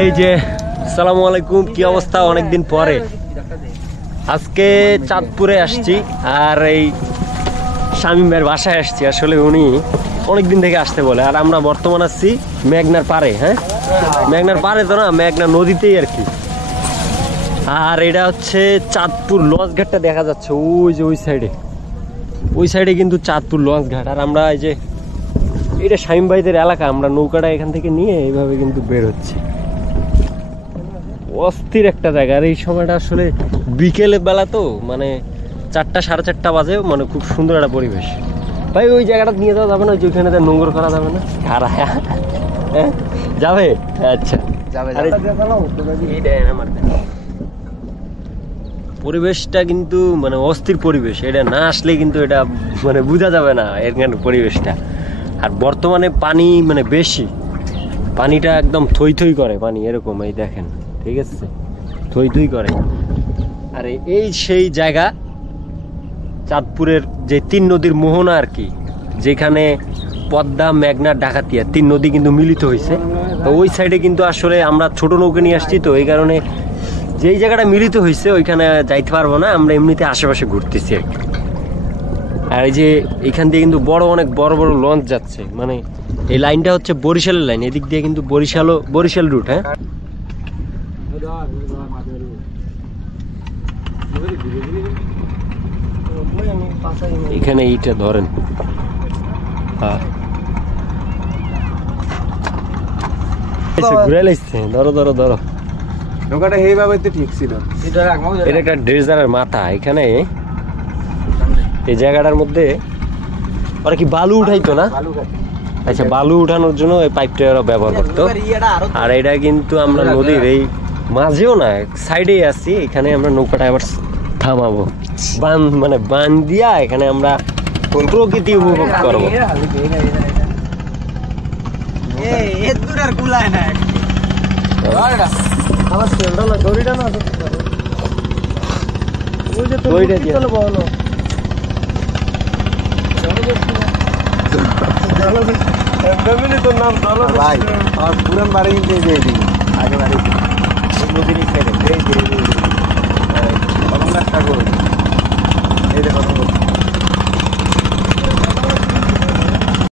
এই যে আসসালামু আলাইকুম, কি অবস্থা? অনেকদিন পরে আজকে চাঁদপুরে আসছি আর এই শামীম ভাইয়ের বাসায় আসছি। আসলে উনি অনেকদিন থেকে আসতে বলে, আর আমরা বর্তমান আসছি মেঘনার পারে। হ্যাঁ, মেঘনার পারে তো না, মেঘনা নদীতেই আর কি। আর এটা হচ্ছে চাঁদপুর লঞ্চ ঘাটটা দেখা যাচ্ছে ওই যে ওই সাইডে কিন্তু চাঁদপুর লঞ্চ ঘাট। আর আমরা এই যে এটা শামীম ভাইদের এলাকা, আমরা নৌকাটা এখান থেকে নিয়ে এইভাবে কিন্তু বের হচ্ছি। অস্থির একটা জায়গা। আর এই সময়টা আসলে বিকেলে বেলা তো, মানে 4টা সাড়ে 4টা বাজে, মানে খুব সুন্দর একটা পরিবেশ। ভাই ওই জায়গাটা নিয়ে যাওয়া যাবে না? ওইখানে নোংর করা যাবে না? হ্যাঁ যাবে, আচ্ছা পরিবেশটা কিন্তু মানে অস্থির পরিবেশ। এটা না আসলে কিন্তু এটা মানে বোঝা যাবে না এখানে পরিবেশটা। আর বর্তমানে পানি মানে বেশি, পানিটা একদম থই থই করে পানি, এরকম এই দেখেন, ঠিক আছে, থই থই করে। আর এই সেই জায়গা চাঁদপুরের যে 3 নদীর মোহনা আর কি, যেখানে পদ্মা, মেঘনা, ডাকাতিয়া 3 নদী কিন্তু মিলিত হয়েছে। তো ওই সাইডে কিন্তু আসলে আমরা ছোট নৌকা নিয়ে আসছি, তো এই কারণে যেই জায়গাটা মিলিত হয়েছে ওইখানে যাইতে পারবো না, আমরা এমনিতে আশেপাশে ঘুরতেছি আর কি। আর এই যে এখান দিয়ে কিন্তু অনেক বড় বড় লঞ্চ যাচ্ছে, মানে এই লাইনটা হচ্ছে বরিশালের লাইন, এদিক দিয়ে কিন্তু বরিশাল রুট। হ্যাঁ, এখানে এইটা ধরেন। হ্যাঁ ঘুরে লাগছে, ধরো ধরো ধরো। নৌকাটা এইভাবে তো ঠিক ছিল। এটা একটা ড্রেজারের মাথা। এখানে এই জায়গাটার মধ্যে ওরা কি বালু উঠাইতো না? আচ্ছা, বালু উঠানোর জন্য এই পাইপটা ওরা ব্যবহার করতো। আর এটা কিন্তু আমরা নদীর এই মাঝেও না, সাইডেই আছি। এখানে আমরা নৌকাটা আবার থামাবো, মানে বান দিয়া এখানে আমরা প্রকৃতি উপভোগ করবো। ভাই আমার পুরান বাড়ি কিন্তু এই যে এদিকে, আগে বাড়ি নদীর সাইডে এই যে এই দেখো